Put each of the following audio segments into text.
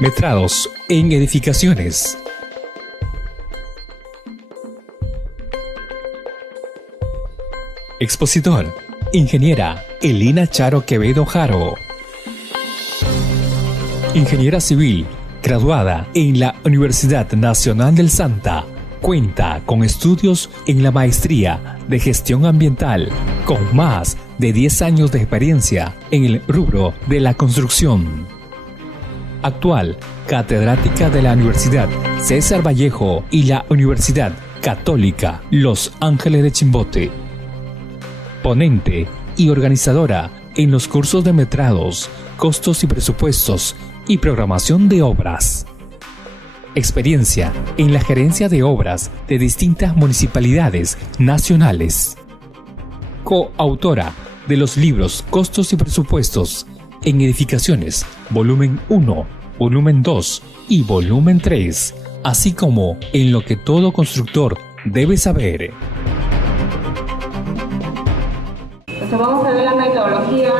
Metrados en edificaciones. Expositor: Ingeniera Elina Charo Quevedo Jaro. Ingeniera civil, graduada en la Universidad Nacional del Santa. Cuenta con estudios en la Maestría de Gestión Ambiental, con más de 10 años de experiencia en el rubro de la construcción. Actual catedrática de la Universidad César Vallejo y la Universidad Católica Los Ángeles de Chimbote. Ponente y organizadora en los cursos de metrados, costos y presupuestos y programación de obras. Experiencia en la gerencia de obras de distintas municipalidades nacionales. Coautora de los libros Costos y Presupuestos en Edificaciones, volumen 1, volumen 2 y volumen 3, así como en lo que todo constructor debe saber. Entonces vamos a ver la metodología,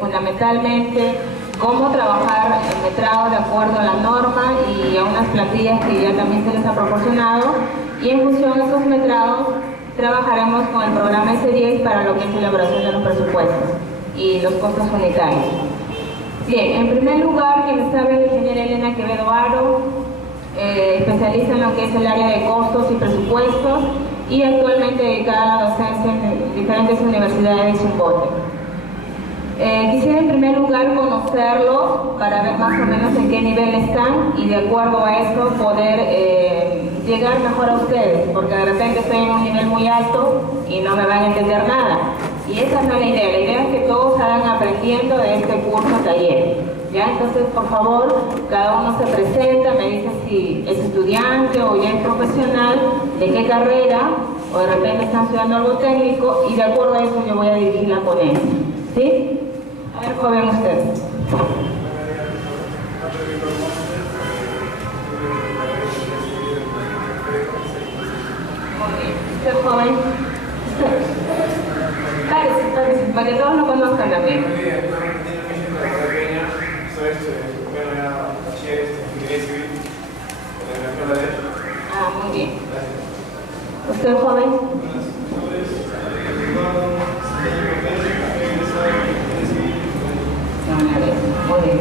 fundamentalmente cómo trabajar el metrado de acuerdo a la norma y a unas plantillas que ya también se les ha proporcionado, y en función de esos metrados trabajaremos con el programa S10 para lo que es la elaboración de los presupuestos y los costos unitarios. Bien, en primer lugar, quien sabe, la ingeniera Elena Quevedo Jaro, especialista en lo que es el área de costos y presupuestos y actualmente dedicada a la docencia en diferentes universidades de Chimbote. Quisiera en primer lugar conocerlos para ver más o menos en qué nivel están y de acuerdo a eso poder llegar mejor a ustedes, porque de repente estoy en un nivel muy alto y no me van a entender nada. Y esa no es la idea es que todos salgan aprendiendo de este curso taller. ¿Ya? Entonces, por favor, cada uno se presenta, me dice si es estudiante o ya es profesional, de qué carrera, o de repente están estudiando algo técnico, y de acuerdo a eso yo voy a dirigir la ponencia. ¿Sí? A ver, joven, usted. Usted, joven. Párese, para que todos lo conozcan también. Ah, muy bien. ¿Usted, joven? Muy bien.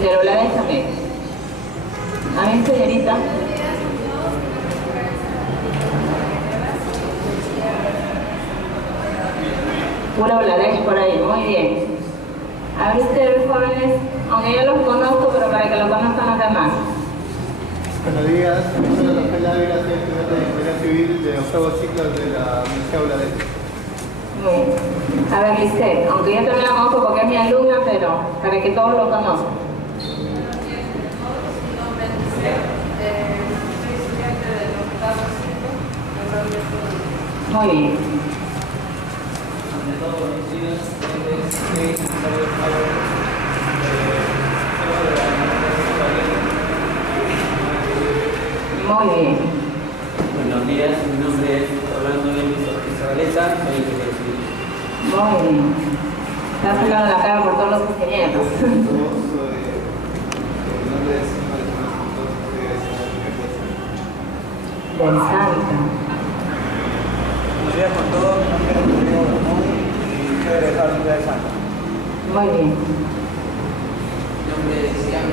De Olares también. A ver, señorita. Pura Olares por ahí, muy bien. A ver ustedes, jóvenes, aunque yo los conozco, pero para que lo conozcan los demás. Buenos días, soy Rafael Ávila, soy estudiante de Ingeniería Civil de octavo ciclo de la Universidad de Olares. Muy bien. A ver, Lisette, aunque yo también la conozco porque es mi alumna, pero para que todos lo conozcan. Muy bien. Muy bien. Buenos días, mi nombre es Orlando Luis Zabaleta, soy ingeniero civil. Muy bien. Está sacando la cara por todos los ingenieros. Del Santa. Buenos días con todos, mi nombre es Rodrigo Ramón y soy de la Universidad de Santa. Muy bien. Mi nombre es Ian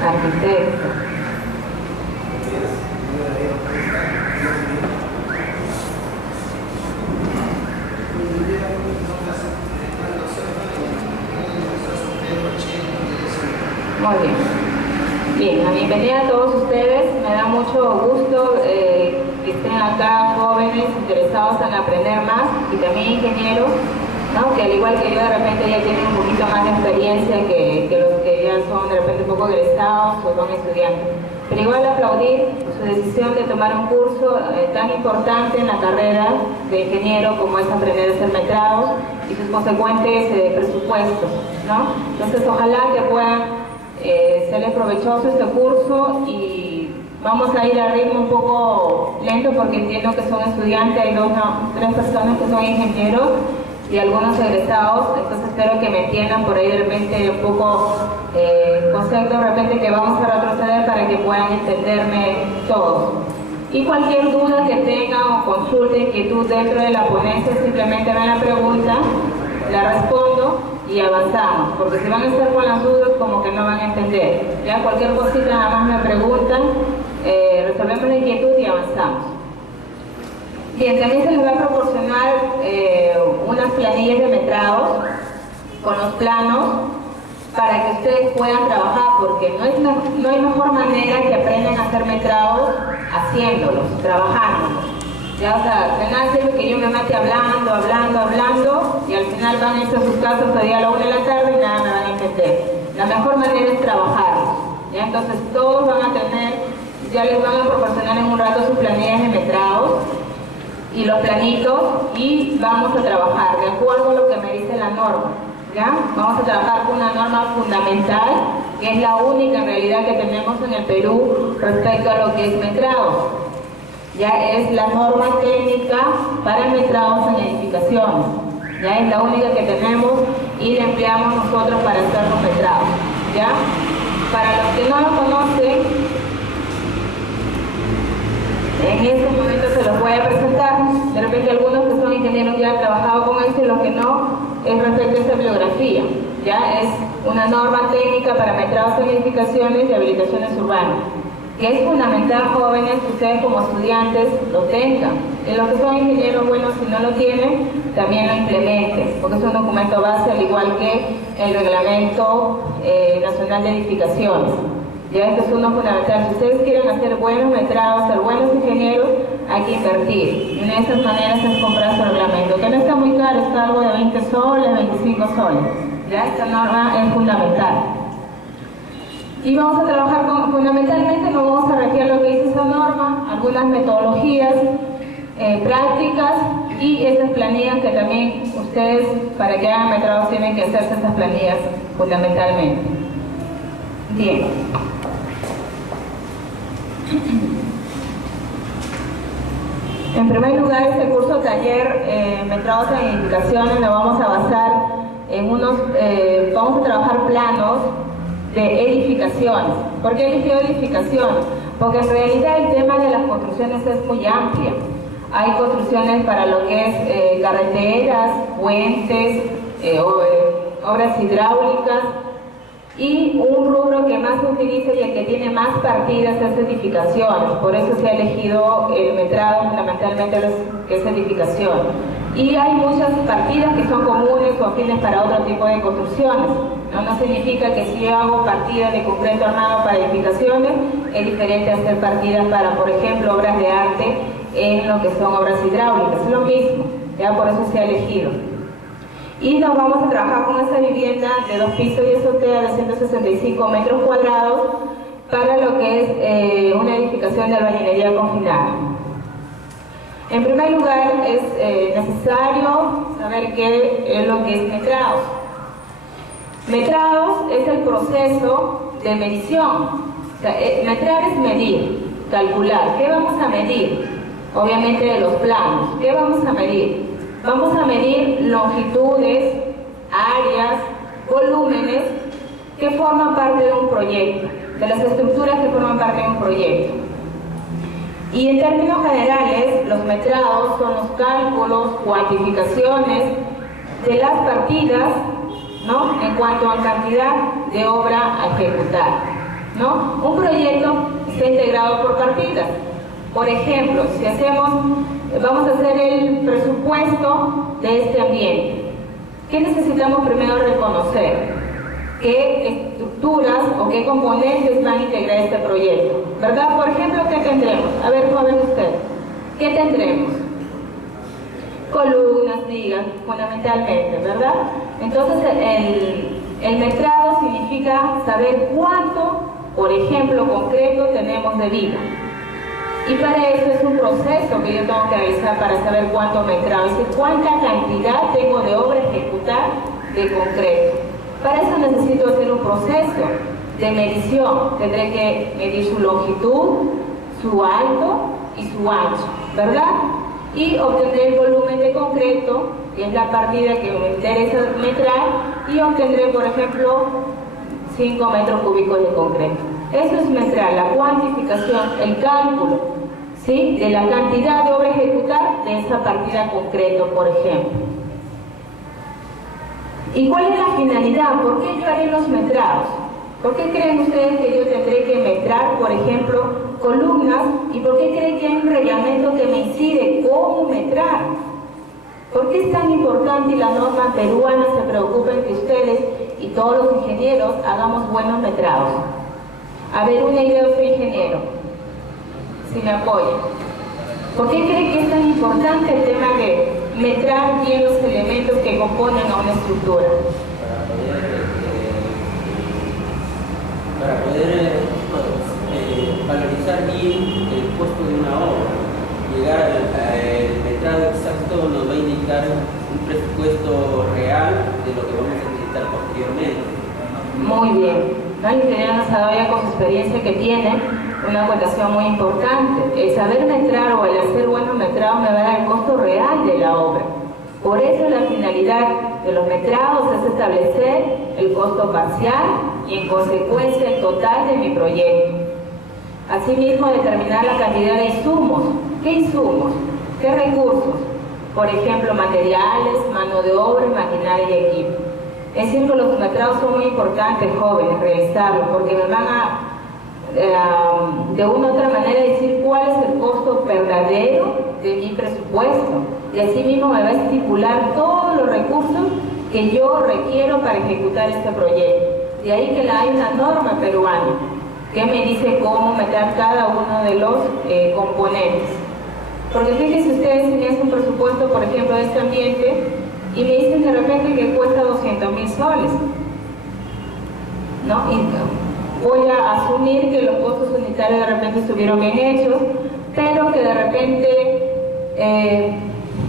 Arquitecto. Muy bien. Bien, la bienvenida a todos ustedes. Me da mucho gusto que estén acá jóvenes interesados en aprender más y también ingenieros, ¿no? Que al igual que yo de repente ya tienen un poquito más de experiencia que los que ya son de repente un poco egresados o son estudiantes. Pero igual aplaudir su decisión de tomar un curso tan importante en la carrera de ingeniero como es aprender a hacer metrados y sus consecuentes presupuestos, ¿no? Entonces ojalá que puedan serles provechoso este curso y Vamos a ir a ritmo un poco lento porque entiendo que son estudiantes, hay tres personas que son ingenieros y algunos egresados, entonces espero que me entiendan por ahí de repente un poco conceptos de repente que vamos a retroceder para que puedan entenderme todos. Y cualquier duda que tengan o consulta, inquietud dentro de la ponencia, simplemente me la preguntan, la respondo y avanzamos, porque si van a estar con las dudas como que no van a entender. Ya cualquier cosita nada más me preguntan, resolvemos la inquietud y avanzamos. Bien, también se les va a proporcionar unas planillas de metrados con los planos para que ustedes puedan trabajar, porque no hay mejor manera que aprendan a hacer metrados haciéndolos, trabajándolos. Ya, o sea, de nada sirve que yo me mate hablando y al final van a irse a sus casas a día a la 1 de la tarde y nada me van a entender. La mejor manera es trabajarlos. ¿Ya? Entonces todos van a tener, ya les van a proporcionar en un rato sus planillas de metrados y los planitos y vamos a trabajar de acuerdo a lo que me dice la norma. ¿Ya? Vamos a trabajar con una norma fundamental que es la única en realidad que tenemos en el Perú respecto a lo que es metrado. Ya es la norma técnica para metrados en edificaciones. Ya es la única que tenemos y la empleamos nosotros para hacer los metrados. ¿Ya? Para los que no lo conocen, en este momento se los voy a presentar. De repente algunos que son ingenieros ya han trabajado con esto y los que no, es respecto a esta bibliografía. Ya es una norma técnica para metrados en edificaciones y habilitaciones urbanas, que es fundamental, jóvenes, que ustedes como estudiantes lo tengan. Y los que son ingenieros, bueno, si no lo tienen, también lo implementen, porque es un documento base, al igual que el Reglamento Nacional de Edificaciones. Ya este es uno fundamental. Si ustedes quieren hacer buenos metrados, ser buenos ingenieros, hay que invertir. Y una de esas maneras es comprar su reglamento, que no está muy caro, está algo de 20 soles, 25 soles. Ya esta norma es fundamental. Y vamos a trabajar fundamentalmente, nos vamos a regir lo que dice esa norma, algunas metodologías, prácticas y esas planillas que también ustedes, para que hagan metrados, tienen que hacerse estas planillas fundamentalmente. Bien. En primer lugar, este curso taller metrados en edificaciones lo vamos a basar en vamos a trabajar planos de edificaciones. ¿Por qué eligió edificaciones? Porque en realidad el tema de las construcciones es muy amplio. Hay construcciones para lo que es carreteras, puentes, obras hidráulicas, y un rubro que más se utiliza y el que tiene más partidas es edificaciones. Por eso se ha elegido el metrado fundamentalmente que es edificación. Y hay muchas partidas que son comunes o afines para otro tipo de construcciones. No significa que si yo hago partidas de concreto armado para edificaciones, es diferente a hacer partidas para, por ejemplo, obras de arte en lo que son obras hidráulicas. Es lo mismo, ya por eso se ha elegido. Y nos vamos a trabajar con esa vivienda de 2 pisos y azotea de 165 metros cuadrados para lo que es una edificación de albañilería confinada. En primer lugar, es necesario saber qué es lo que es metrados. Metrados es el proceso de medición. O sea, metrar es medir, calcular. ¿Qué vamos a medir? Obviamente de los planos. ¿Qué vamos a medir? Vamos a medir longitudes, áreas, volúmenes que forman parte de un proyecto, de las estructuras que forman parte de un proyecto. Y en términos generales, los metrados son los cálculos, cuantificaciones de las partidas, ¿no?, en cuanto a cantidad de obra a ejecutar, ¿no? Un proyecto está integrado por partidas. Por ejemplo, si vamos a hacer el presupuesto de este ambiente, ¿qué necesitamos primero reconocer? ¿Qué estructuras o qué componentes van a integrar este proyecto? ¿Verdad? Por ejemplo, ¿qué tendremos? A ver, joven usted, ¿qué tendremos? Columnas, vigas, fundamentalmente, ¿verdad? Entonces, el metrado significa saber cuánto, por ejemplo, concreto tenemos de viga. Y para eso es un proceso que yo tengo que realizar para saber cuánto metrado, es decir, cuánta cantidad tengo de obra a ejecutar de concreto. Para eso necesito hacer un proceso de medición. Tendré que medir su longitud, su alto y su ancho, ¿verdad? Y obtendré el volumen de concreto, que es la partida que me interesa metrar, y obtendré, por ejemplo, 5 metros cúbicos de concreto. Eso es metrar, la cuantificación, el cálculo, ¿sí?, de la cantidad de obra a ejecutar de esa partida concreto, por ejemplo. ¿Y cuál es la finalidad? ¿Por qué yo haré los metrados? ¿Por qué creen ustedes que yo tendré que metrar, por ejemplo, columnas? ¿Y por qué creen que hay un reglamento que me incide cómo metrar? ¿Por qué es tan importante y la norma peruana se preocupa en que ustedes y todos los ingenieros hagamos buenos metrados? A ver, una idea de otro ingeniero, si me apoya. ¿Por qué creen que es tan importante el tema de metrar bien los elementos que componen a una estructura? Para poder valorizar bien el costo de una obra. Llegar al metrado exacto nos va a indicar un presupuesto real de lo que vamos a necesitar posteriormente. Muy bien. ¿No? El ingeniero nos ha dado ya con su experiencia que tiene una acotación muy importante. El saber metrar o el hacer buenos metrados me va a dar el costo real de la obra. Por eso la finalidad de los metrados es establecer el costo parcial y en consecuencia el total de mi proyecto. Asimismo, determinar la cantidad de insumos. ¿Qué insumos? ¿Qué recursos? Por ejemplo, materiales, mano de obra, maquinaria y equipo. Es cierto, los metrados son muy importantes, jóvenes, realizarlos, porque me van a, de una u otra manera, decir cuál es el costo verdadero de mi presupuesto. Y así mismo me va a estipular todos los recursos que yo requiero para ejecutar este proyecto. De ahí que hay una norma peruana que me dice cómo meter cada uno de los componentes. Porque fíjense ustedes, si me hacen un presupuesto, por ejemplo, de este ambiente, y me dicen de repente que cuesta 200.000 soles, ¿no? Y voy a asumir que los costos unitarios de repente estuvieron bien hechos, pero que de repente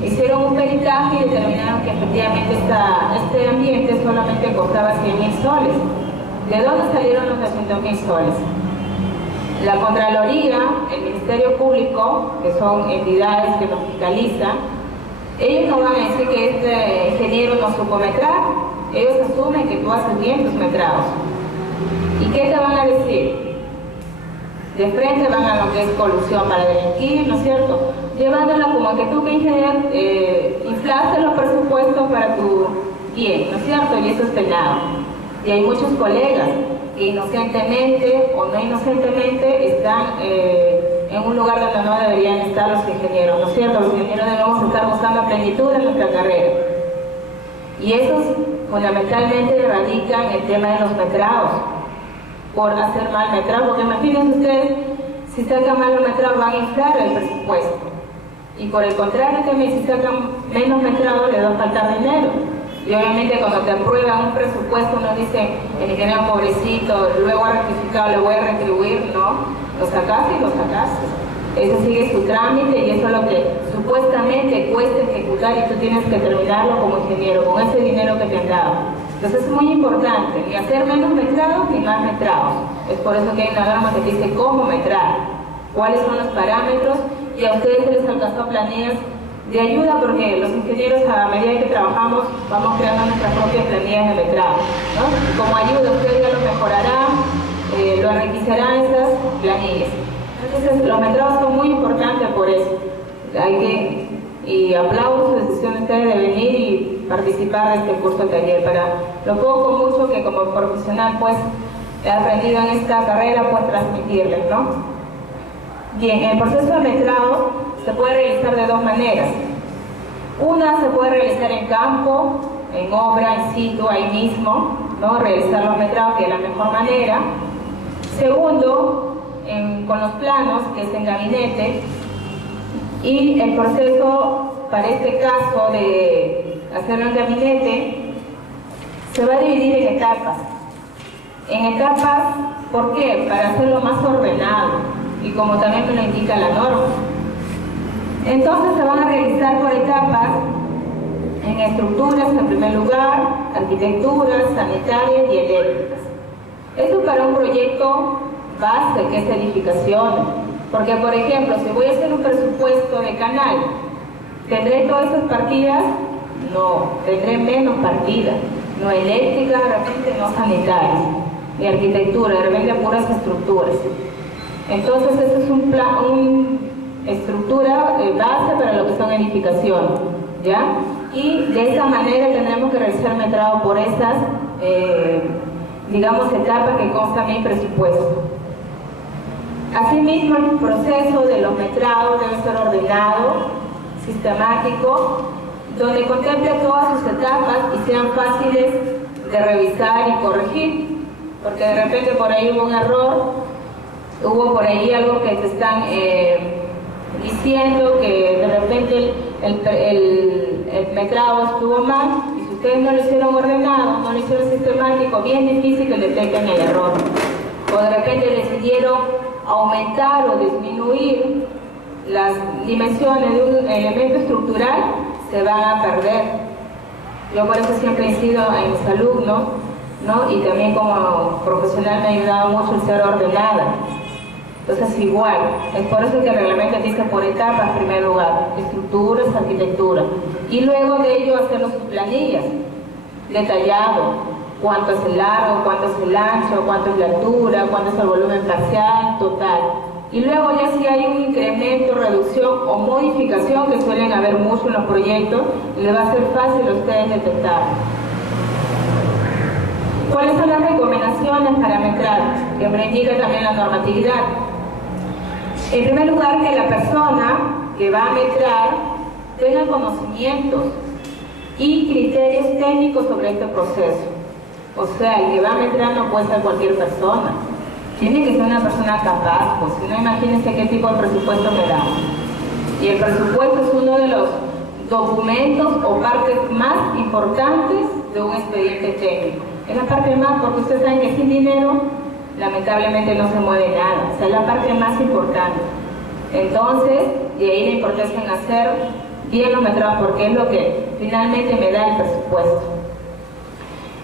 hicieron un peritaje y determinaron que efectivamente este ambiente solamente costaba 100.000 soles. ¿De dónde salieron los 200.000 soles? La Contraloría, el Ministerio Público, que son entidades que nos fiscalizan, ellos no van a decir que este ingeniero no supo metrar, ellos asumen que tú haces bien tus metrados. ¿Y qué te van a decir? De frente van a lo que es colusión para delinquir, ¿no es cierto? Llevándola como que tú, que ingeniero, inflaste los presupuestos para tu bien, ¿no es cierto? Y eso es penado. Y hay muchos colegas que inocentemente o no inocentemente están en un lugar donde no deberían estar los ingenieros, ¿no es cierto? Los ingenieros debemos estar buscando plenitud en nuestra carrera. Y eso fundamentalmente radica en el tema de los metrados, por hacer mal metrado, porque imagínense ustedes, si sacan mal los metrados van a inflar el presupuesto. Y por el contrario también, si sacan menos metrados les va a faltar dinero. Y obviamente cuando te aprueban un presupuesto uno dice, el ingeniero pobrecito, luego ha rectificado, le voy a retribuir, ¿no? Lo sacaste y lo sacaste. Eso sigue su trámite y eso es lo que supuestamente cuesta ejecutar y tú tienes que terminarlo como ingeniero, con ese dinero que te han dado. Entonces es muy importante, ni hacer menos metrados ni más metrados. Es por eso que hay una norma que dice cómo metrar, cuáles son los parámetros, y a ustedes se les alcanzó planillas de ayuda porque los ingenieros a medida que trabajamos vamos creando nuestras propias planillas de metrado, ¿no? Como ayuda ustedes ya lo mejorarán, lo enriquecerán esas planillas. Entonces los metrados son muy importantes por eso. Y aplaudo su decisión de ustedes de venir y participar de este curso de taller para lo poco mucho que como profesional pues he aprendido en esta carrera pues transmitirles, ¿no? Bien, el proceso de metrado se puede realizar de dos maneras. Una se puede realizar en campo, en obra, in situ, ahí mismo, ¿no? Realizar los metrados, que es la mejor manera. Segundo, con los planos, que es en gabinete. Y el proceso, para este caso de hacerlo en gabinete, se va a dividir en etapas. En etapas, ¿por qué? Para hacerlo más ordenado. Y como también me lo indica la norma. Entonces se van a realizar por etapas en estructuras en primer lugar, arquitecturas, sanitarias y eléctricas. Esto para un proyecto base que es edificación. Porque, por ejemplo, si voy a hacer un presupuesto de canal, ¿tendré todas esas partidas? No, tendré menos partidas. No eléctrica, de repente no sanitaria, ni arquitectura, de repente puras estructuras. Entonces, eso es una estructura base para lo que son edificaciones, ¿ya? Y de esa manera tendremos que realizar metrado por esas, digamos, etapas que constan en el presupuesto. Asimismo, el proceso de los metrados debe ser ordenado, sistemático, donde contemple todas sus etapas y sean fáciles de revisar y corregir, porque de repente por ahí hubo un error, hubo por ahí algo que te están diciendo que de repente el metrado estuvo mal, y si ustedes no lo hicieron ordenado, no lo hicieron sistemático, bien difícil que detecten el error. O de repente decidieron aumentar o disminuir las dimensiones de un elemento estructural, se van a perder. Yo por eso siempre incido en mis alumnos, ¿no? Y también como profesional me ha ayudado mucho el ser ordenada. Entonces igual, es por eso que el reglamento dice por etapas, en primer lugar, estructuras, arquitectura, y luego de ello hacer sus planillas, detallado, cuánto es el largo, cuánto es el ancho, cuánto es la altura, cuánto es el volumen parcial, total. Y luego ya si hay un incremento, reducción o modificación, que suelen haber mucho en los proyectos, les va a ser fácil a ustedes detectar. ¿Cuáles son las recomendaciones para metrar? Que me indica también la normatividad. En primer lugar, que la persona que va a metrar tenga conocimientos y criterios técnicos sobre este proceso. O sea, el que va a metrar no puede ser cualquier persona. Tiene que ser una persona capaz, pues si no, imagínense qué tipo de presupuesto me da. Y el presupuesto es uno de los documentos o partes más importantes de un expediente técnico. Es la parte más, porque ustedes saben que sin dinero lamentablemente no se mueve nada. O sea, es la parte más importante. Entonces, de ahí la importancia en hacer bien los metrados, porque es lo que finalmente me da el presupuesto.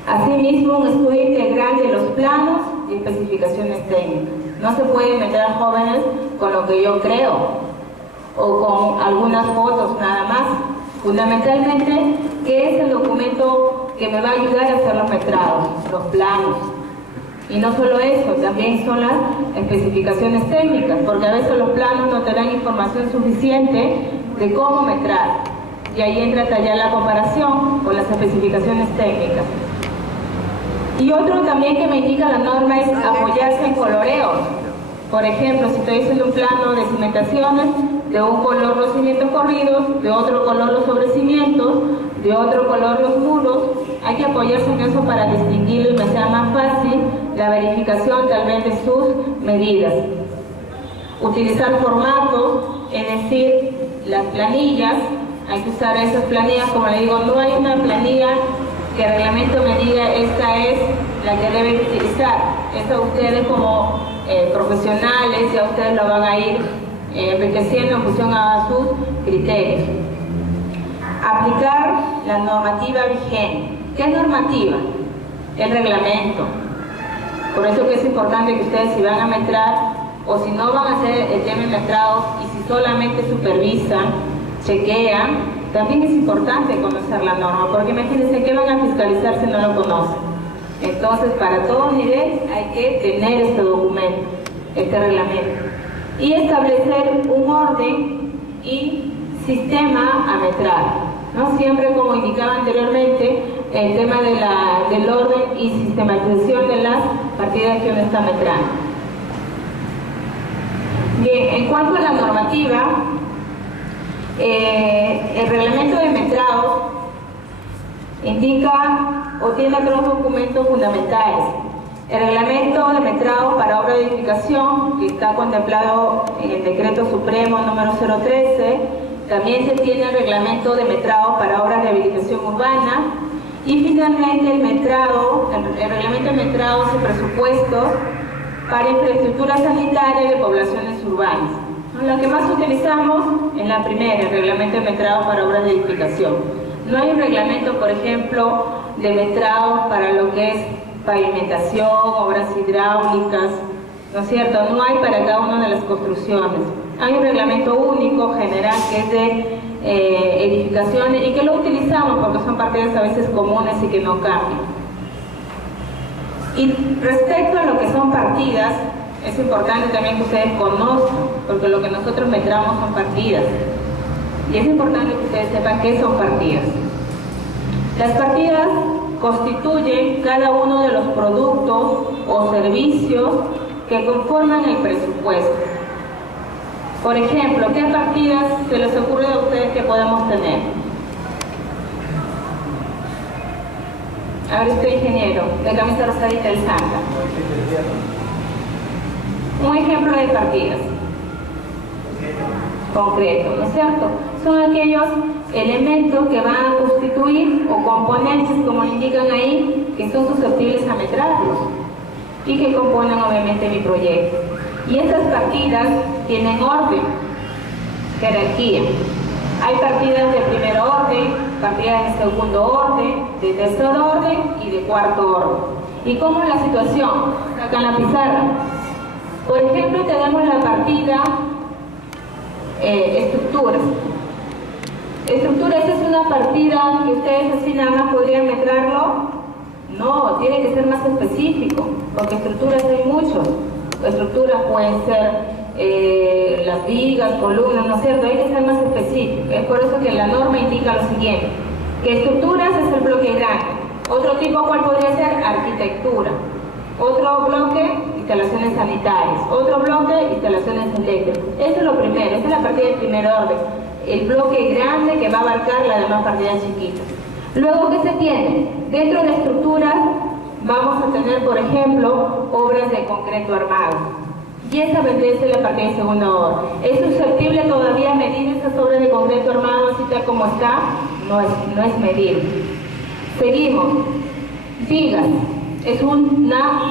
Asimismo, un estudio integral de los planos y especificaciones técnicas. No se puede meter a jóvenes con lo que yo creo o con algunas fotos nada más. Fundamentalmente, ¿qué es el documento que me va a ayudar a hacer los metrados, los planos? Y no solo eso, también son las especificaciones técnicas, porque a veces los planos no te dan información suficiente de cómo metrar. Y ahí entra ya la comparación con las especificaciones técnicas. Y otro también que me indica la norma es apoyarse en coloreos. Por ejemplo, si estoy haciendo un plano de cimentaciones, de un color los cimientos corridos, de otro color los sobrecimientos, de otro color los muros, hay que apoyarse en eso para distinguirlo y me sea más fácil la verificación tal vez de sus medidas. Utilizar formatos, es decir, las planillas, hay que usar esas planillas, como le digo, no hay una planilla que el reglamento me diga esta es la que deben utilizar. Eso ustedes como profesionales ya ustedes lo van a ir enriqueciendo en función a sus criterios. Aplicar la normativa vigente. ¿Qué es normativa? El reglamento. Por eso que es importante que ustedes, si van a metrar o si no van a hacer el tema de metrados y si solamente supervisan, chequean, también es importante conocer la norma, porque imagínense que van a fiscalizar si no lo conocen. Entonces, para todo nivel hay que tener este documento, este reglamento, y establecer un orden y sistema a metrar, ¿no? Siempre, como indicaba anteriormente, el tema del orden y sistematización de las partidas que uno está metrando. Bien, en cuanto a la normativa, el reglamento de metrados indica o tiene tres documentos fundamentales. El reglamento de metrados para obra de edificación, que está contemplado en el decreto supremo número 013. También se tiene el reglamento de metrados para obras de habilitación urbana. Y finalmente el reglamento de metrados y presupuestos para infraestructura sanitaria de poblaciones urbanas. Lo que más utilizamos en la primera, el reglamento de metrados para obras de edificación. No hay un reglamento, por ejemplo, de metrados para lo que es pavimentación, obras hidráulicas, ¿no es cierto? No hay para cada una de las construcciones. Hay un reglamento único general que es de edificaciones y que lo utilizamos porque son partidas a veces comunes y que no cambian. Y respecto a lo que son partidas, es importante también que ustedes conozcan, porque lo que nosotros metramos son partidas. Y es importante que ustedes sepan qué son partidas. Las partidas constituyen cada uno de los productos o servicios que conforman el presupuesto. Por ejemplo, ¿qué partidas se les ocurre a ustedes que podemos tener? A ver, usted ingeniero, de camisa rosadita del Santa. Un ejemplo de partidas. Concreto, ¿no es cierto? Son aquellos elementos que van a constituir o componentes, como indican ahí, que son susceptibles a metrarlos y que componen obviamente mi proyecto. Y estas partidas tienen orden, jerarquía. Hay partidas de primer orden, partidas de segundo orden, de tercer orden y de cuarto orden. ¿Y cómo es la situación? Acá en la pizarra. Por ejemplo, tenemos la partida estructuras. Estructuras es una partida que ustedes así nada más podrían metrarlo. No, tiene que ser más específico, porque estructuras hay muchos. Estructuras pueden ser las vigas, columnas, ¿no es cierto? Hay que ser más específico. Es por eso que la norma indica lo siguiente, que estructuras es el bloque grande. Otro tipo, ¿cuál podría ser? Arquitectura. Otro bloque, instalaciones sanitarias. Otro bloque, instalaciones eléctricas. Eso es lo primero, esa es la partida de primer orden. El bloque grande que va a abarcar las demás partidas chiquitas. Luego, ¿qué se tiene? Dentro de estructuras vamos a tener, por ejemplo, obras de concreto armado. Y esa vendría a ser la partida de segunda orden. ¿Es susceptible todavía a medir esas obras de concreto armado así tal como está? No es medible. Seguimos. Vigas. Es una,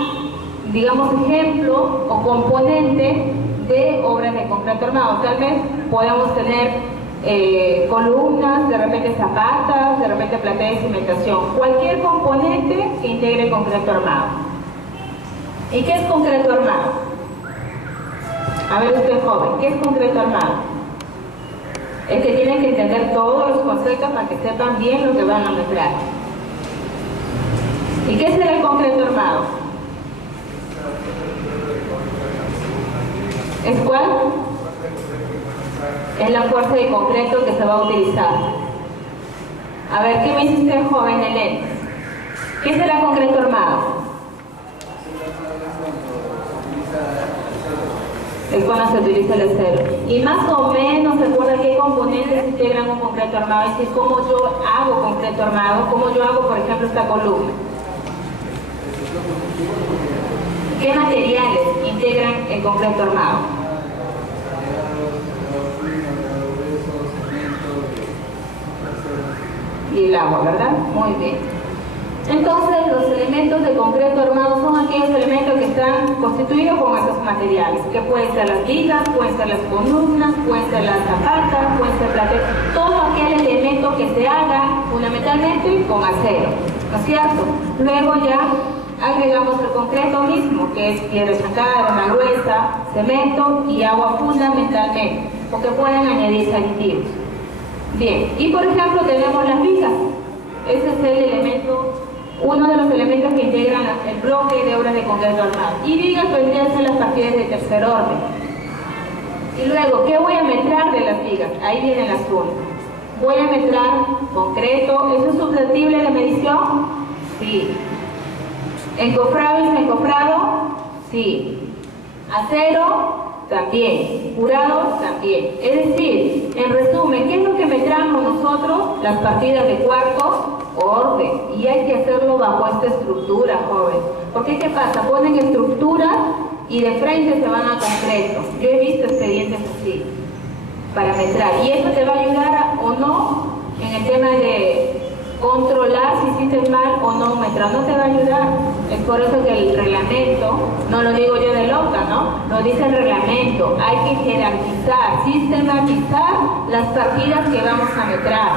digamos, ejemplo o componente de obras de concreto armado. Tal vez podamos tener columnas, de repente zapatas, de repente platea de cimentación. Cualquier componente que integre concreto armado. ¿Y qué es concreto armado? A ver usted joven, ¿qué es concreto armado? Es que tienen que entender todos los conceptos para que sepan bien lo que van a metrar. ¿Y qué será el concreto armado? ¿Es cuál? Es la fuerza de concreto que se va a utilizar. A ver, ¿qué me dice usted, joven de lentes? ¿Qué será concreto armado? Es cuando se utiliza el acero. Y más o menos se acuerda qué componentes integran un concreto armado, es decir, cómo yo hago concreto armado, cómo yo hago, por ejemplo, esta columna. ¿Qué materiales integran el concreto armado? Y el agua, ¿verdad? Muy bien. Entonces, los elementos de concreto armado son aquellos elementos que están constituidos con esos materiales, que pueden ser las vigas, pueden ser las columnas, pueden ser las zapatas, pueden ser plateas, todo aquel elemento que se haga fundamentalmente con acero, ¿no es cierto? Luego ya agregamos el concreto mismo, que es piedra chancada, arena gruesa, cemento y agua fundamentalmente, porque pueden añadirse aditivos. Bien, y por ejemplo tenemos las vigas. Ese es el elemento, uno de los elementos que integran el bloque de obras de concreto armado. Y vigas vendrían a ser las partidas de tercer orden. Y luego, ¿qué voy a metrar de las vigas? Ahí viene el asunto. Voy a metrar concreto. ¿Eso es susceptible de medición? Sí. ¿Encofrado y desencofrado? Sí. ¿Acero? También. ¿Curado? También. Es decir, en resumen, ¿qué es lo que metramos nosotros? Las partidas de cuarto orden. Y hay que hacerlo bajo esta estructura, joven. Porque ¿qué pasa? Ponen estructura y de frente se van a concreto. Yo he visto expedientes así, para metrar. Y eso te va a ayudar o no en el tema de controlar si hiciste mal o no metrar. No te va a ayudar. Es por eso que el reglamento, no lo digo yo de loca, ¿no? Lo dice el reglamento. Hay que jerarquizar, sistematizar las partidas que vamos a metrar.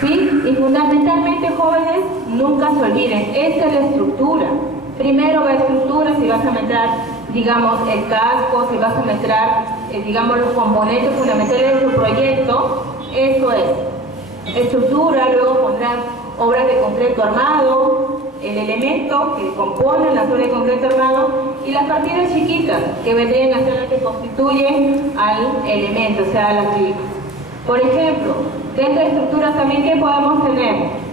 ¿Sí? Y fundamentalmente, jóvenes, nunca se olviden, esta es la estructura. Primero va estructura si vas a metrar digamos, el casco, se va a sumetrar, digamos, los componentes fundamentales de su proyecto. Eso es estructura, luego pondrán obras de concreto armado, el elemento que compone la obra de concreto armado y las partidas chiquitas que vendrían a ser las que constituyen al elemento, o sea, a las vigas. Por ejemplo, dentro de estructuras también, ¿qué podemos tener?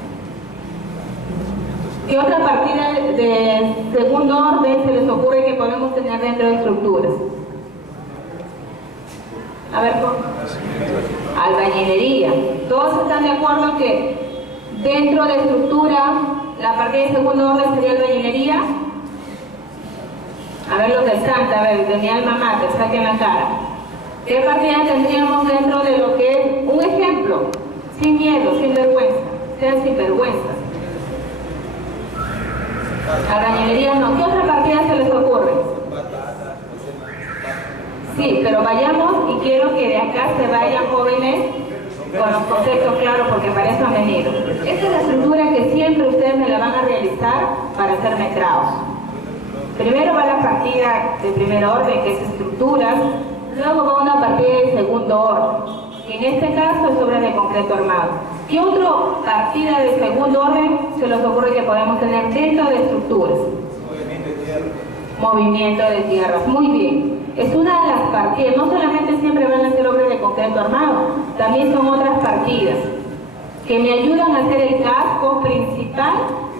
¿Qué otra partida de segundo orden se les ocurre que podemos tener dentro de estructuras? A ver, albañilería. ¿Todos están de acuerdo que dentro de estructura la partida de segundo orden sería albañilería? A ver, los del Santa, a ver, de mi alma mater, saquen la cara. ¿Qué partida tendríamos dentro de lo que es un ejemplo? Sin miedo, sin vergüenza, sean sin vergüenza. Albañilería no. ¿Qué otra partida se les ocurre? Sí, pero vayamos y quiero que de acá se vayan jóvenes con los conceptos claros porque para eso han venido. Esta es la estructura que siempre ustedes me la van a realizar para hacer metrados. Primero va la partida de primer orden, que es estructuras, luego va una partida de segundo orden, que en este caso es obra de concreto armado. ¿Qué otra partida de segundo orden se les ocurre que podemos tener dentro de estructuras? Movimiento de tierra. Movimiento de tierras, muy bien. Es una de las partidas, no solamente siempre van a ser obras de concreto armado, también son otras partidas que me ayudan a hacer el casco principal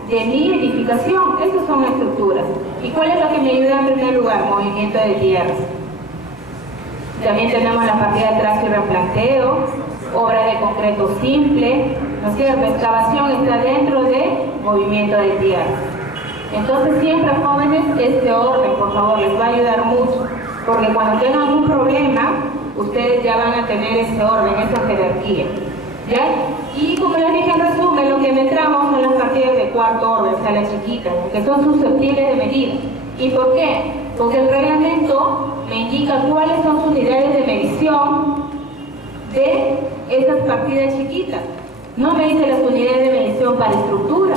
de mi edificación. Esas son estructuras. ¿Y cuál es lo que me ayuda en primer lugar? Movimiento de tierras. También tenemos la partida de trazo y replanteo, obra de concreto simple, ¿no es cierto? Excavación está dentro de movimiento de tierras. Entonces siempre, jóvenes, este orden, por favor, les va a ayudar mucho, porque cuando tengan un problema, ustedes ya van a tener ese orden, esa jerarquía, ¿ya? Y como les dije en resumen, lo que metramos son las partidas de cuarto orden, o sea, las chiquitas, que son susceptibles de medida. ¿Y por qué? Porque el reglamento me indica cuáles son sus unidades de medición de esas partidas chiquitas. No me dice las unidades de medición para estructura,